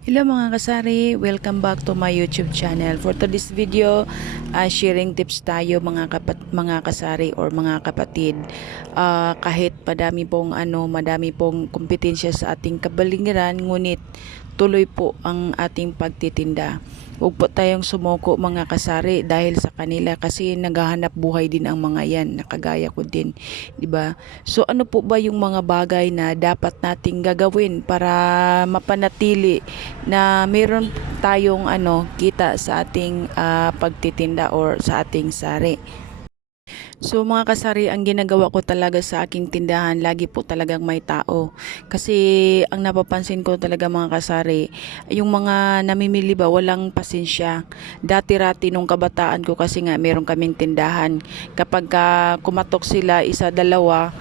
Hello mga kasari, welcome back to my YouTube channel. For today's video, sharing tips tayo mga kasari or mga kapatid. Kahit madami pong kompetensya sa ating kabalingiran, ngunit tuloy po ang ating pagtitinda. Huwag po tayong sumuko mga kasari dahil sa kanila kasi naghahanap buhay din ang mga yan, nakagaya ko din, 'di ba? So ano po ba yung mga bagay na dapat nating gagawin para mapanatili na meron tayong kita sa ating pagtitinda or sa ating sari. So mga kasari, ang ginagawa ko talaga sa aking tindahan, lagi po talagang may tao. Kasi ang napapansin ko talaga mga kasari, yung mga namimili ba walang pasensya. Dati-rati nung kabataan ko kasi nga meron kaming tindahan. Kapag kumatok sila isa dalawa,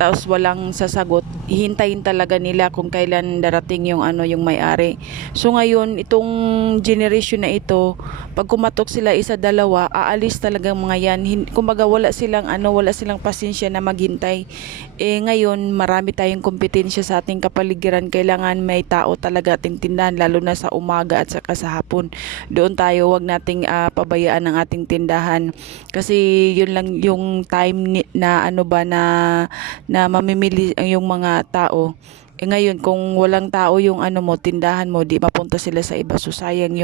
tapos walang sasagot, hihintayin talaga nila kung kailan darating yung may-ari. So ngayon itong generation na ito, pag kumatok sila isa dalawa, aalis talaga mga yan. Kumbaga wala silang pasensya na maghintay. Ngayon marami tayong kompetensya sa ating kapaligiran, kailangan may tao talaga ating tindahan, lalo na sa umaga at saka sa hapon. Doon tayo, wag nating pabayaan ang ating tindahan kasi yun lang yung time na na mamimili yung mga tao. Ngayon kung walang tao yung tindahan mo, di mapunta sila sa iba. So sayang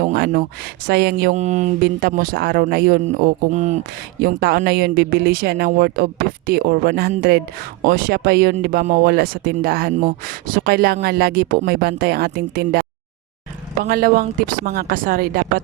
sayang yung binta mo sa araw na yun, o kung yung tao na yun bibili siya ng worth of 50 or 100, o siya pa yun, di ba, mawala sa tindahan mo. So kailangan lagi po may bantay ang ating tindahan. Pangalawang tips mga kasari, dapat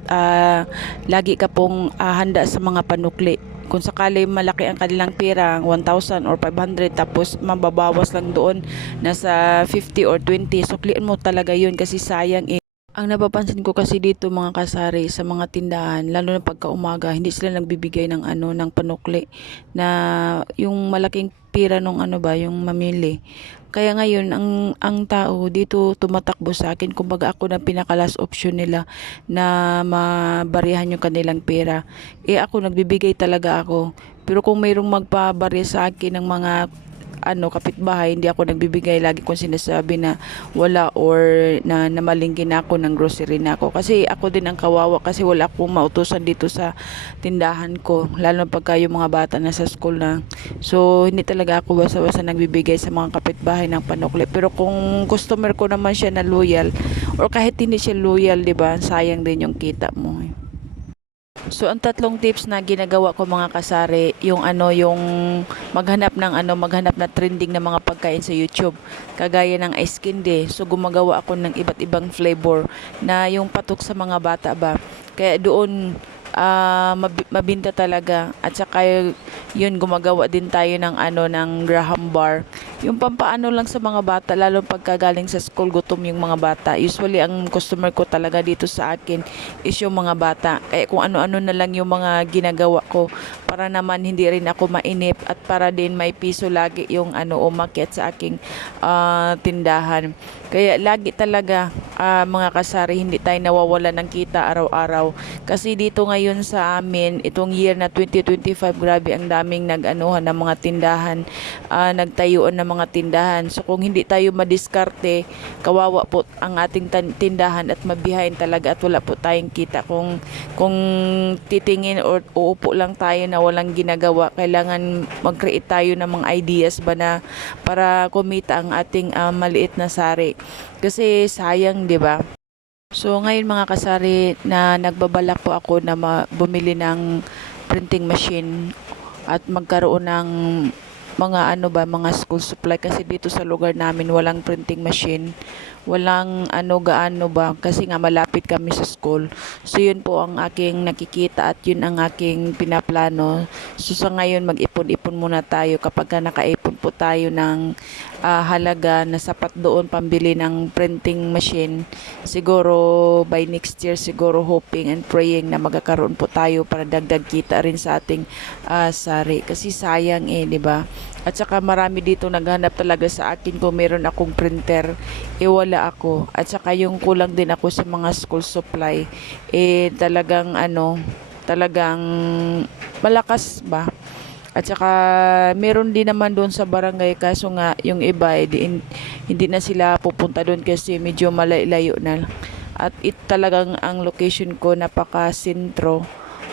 lagi ka pong handa sa mga panukli. Kung sakali malaki ang kanilang pera, 1,000 or 500, tapos mababawas lang doon, nasa 50 or 20, suklian mo talaga yun kasi sayang. Ang napapansin ko kasi dito mga kasari sa mga tindahan, lalo na pagka umaga, hindi sila nagbibigay ng panukli na yung malaking pira nung yung mamili. Kaya ngayon ang tao dito tumatakbo sa akin, kumbaga ako na pinaka last option nila na mabarihan yung kanilang pera. Ako nagbibigay talaga ako. Pero kung mayroong magpabari sa akin ng mga kapitbahay, hindi ako nagbibigay. Lagi kong sinasabi na wala, or na namalingkin ako ng grocery na ako. Kasi ako din ang kawawa kasi wala akong mautusan dito sa tindahan ko. Lalo pagka yung mga bata na sa school na. So, hindi talaga ako basta-basta nagbibigay sa mga kapitbahay ng panukli. Pero kung customer ko naman siya na loyal, or kahit hindi siya loyal, di ba, sayang din yung kita mo. So ang tatlong tips na ginagawa ko mga kasari, yung maghanap na trending na mga pagkain sa YouTube. Kagaya ng ice candy. So gumagawa ako ng iba't ibang flavor na yung patok sa mga bata ba. Kaya doon mabinta talaga. At saka yun, gumagawa din tayo ng Graham bar. Yung pampaano lang sa mga bata, lalo pagkagaling sa school, gutom yung mga bata. Usually ang customer ko talaga dito sa akin is yung mga bata. Kaya kung ano-ano na lang yung mga ginagawa ko para naman hindi rin ako mainip, at para din may piso lagi yung umakyat sa aking tindahan. Kaya lagi talaga mga kasari, hindi tayo nawawala ng kita araw-araw. Kasi dito ngayon sa amin, itong year na 2025, grabe ang daming nag-anuhan ng mga tindahan, nagtayuan ng mga tindahan. So kung hindi tayo madiskarte, kawawa po ang ating tindahan at mabihain talaga, at wala po tayong kita. Kung titingin or uupo lang tayo na walang ginagawa, kailangan mag-create tayo ng mga ideas ba na para kumita ang ating maliit na sari. Kasi sayang, 'di ba? So ngayon mga kasari, na nagbabalak po ako na bumili ng printing machine at magkaroon ng mga school supply, kasi dito sa lugar namin walang printing machine, walang gaano ba, kasi nga malapit kami sa school. So yun po ang aking nakikita at yun ang aking pinaplano. So sa ngayon, mag-ipon-ipon muna tayo. Kapag nakaipon po tayo ng halaga na sapat doon pambili ng printing machine, siguro by next year, siguro hoping and praying na magkakaroon po tayo para dagdag kita rin sa ating sari. Kasi sayang, di ba? At saka marami dito naghanap talaga sa akin kung meron akong printer, wala ako. At saka yung kulang din ako sa mga school supply, talagang talagang malakas ba? At saka meron din naman doon sa barangay, kaso nga yung iba hindi na sila pupunta doon kasi medyo malayo na. At talagang ang location ko napaka-sentro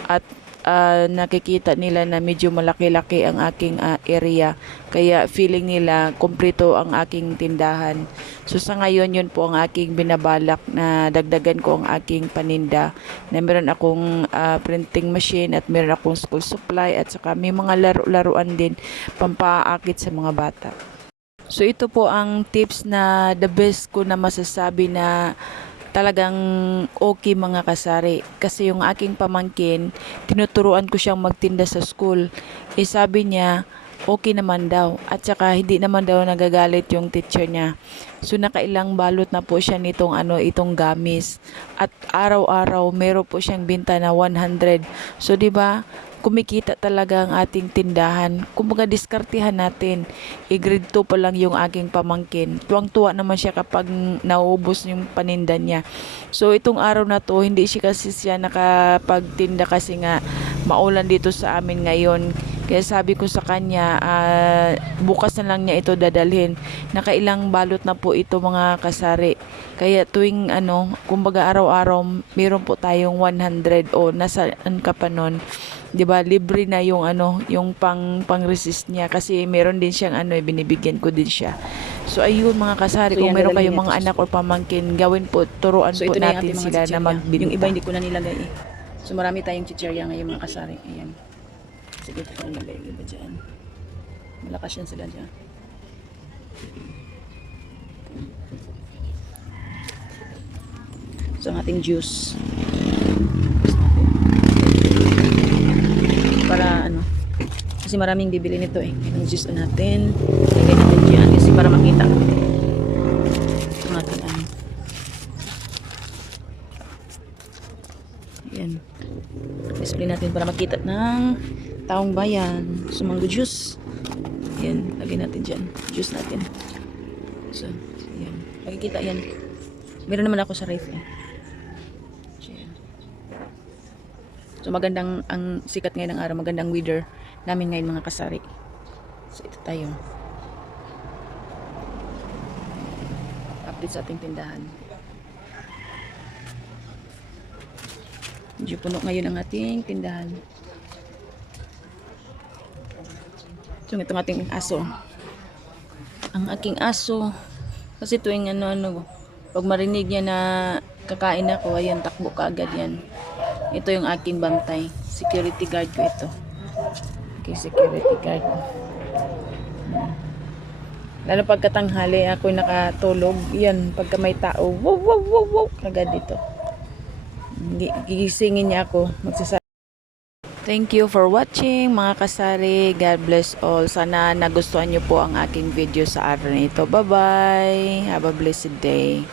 at nakikita nila na medyo malaki-laki ang aking area, kaya feeling nila kumpleto ang aking tindahan. So sa ngayon, yun po ang aking binabalak, na dagdagan ko ang aking paninda, na meron akong printing machine at meron akong school supply, at saka may mga laro-laruan din pampaakit sa mga bata. So ito po ang tips na the best ko na masasabi na talagang okay mga kasari. Kasi yung aking pamangkin, tinuturuan ko siyang magtinda sa school. Sabi niya, okay naman daw. At saka hindi naman daw nagagalit yung teacher niya. So nakailang balot na po siya nitong itong gamis. At araw-araw meron po siyang binta na 100. So 'di ba? Kumikita talaga ang ating tindahan. Kumbaga diskartehan natin. Grade 2 pa lang yung aking pamangkin. Tuwang-tuwa naman siya kapag naubos yung paninda niya. So itong araw na to, hindi siya nakapagtinda kasi nga maulan dito sa amin ngayon. Kaya sabi ko sa kanya, bukas na lang niya ito dadalhin. Nakailang balot na po ito mga kasari. Kaya tuwing kumbaga araw-araw, meron po tayong 100 o nasaan ka pa nun. 'Di ba? Libre na yung yung pang-resist niya kasi meron din siyang binibigyan ko din siya. So ayun mga kasari, So, kung yan, meron dadalhin kayong niya mga to sa anak o pamangkin, gawin po, turuan So po ito na yung natin ating mga sila na chichirya. magbinta. Yung iba hindi ko na nilagay eh. So marami tayong chichirya ngayon mga kasari. Ayan. Sige, ito ko nilagay yung iba dyan. Malakas yan sila dyan. So ang ating juice. Para kasi maraming bibili nito eh. Ang juice natin. Lagay natin dyan kasi para makita. Ito ang ating Ayan. Display natin para makita ng taong bayan. So mango juice. Ayan. Lagay natin dyan. Juice natin. So, ayan. Makikita yan. Meron naman ako sa ref eh. So magandang ang sikat ngayon ng araw, magandang weather namin ngayon mga kasari. So ito tayo. Update sa ating tindahan. Medyo puno ngayon ang ating tindahan. So itong ating aso. Ang aking aso, kasi tuwing pag marinig niya na kakain ako, ayan, takbo ka agad yan. Ito yung aking bantay. Security guard ko ito. Okay, security guard. Lalo pagkatanghali, ako nakatulog. Yan, pagka may tao, wow, wow, wow, wow, agad dito. Gigisingin niya ako. Thank you for watching mga kasari. God bless all. Sana nagustuhan niyo po ang aking video sa araw na ito. Bye-bye. Have a blessed day.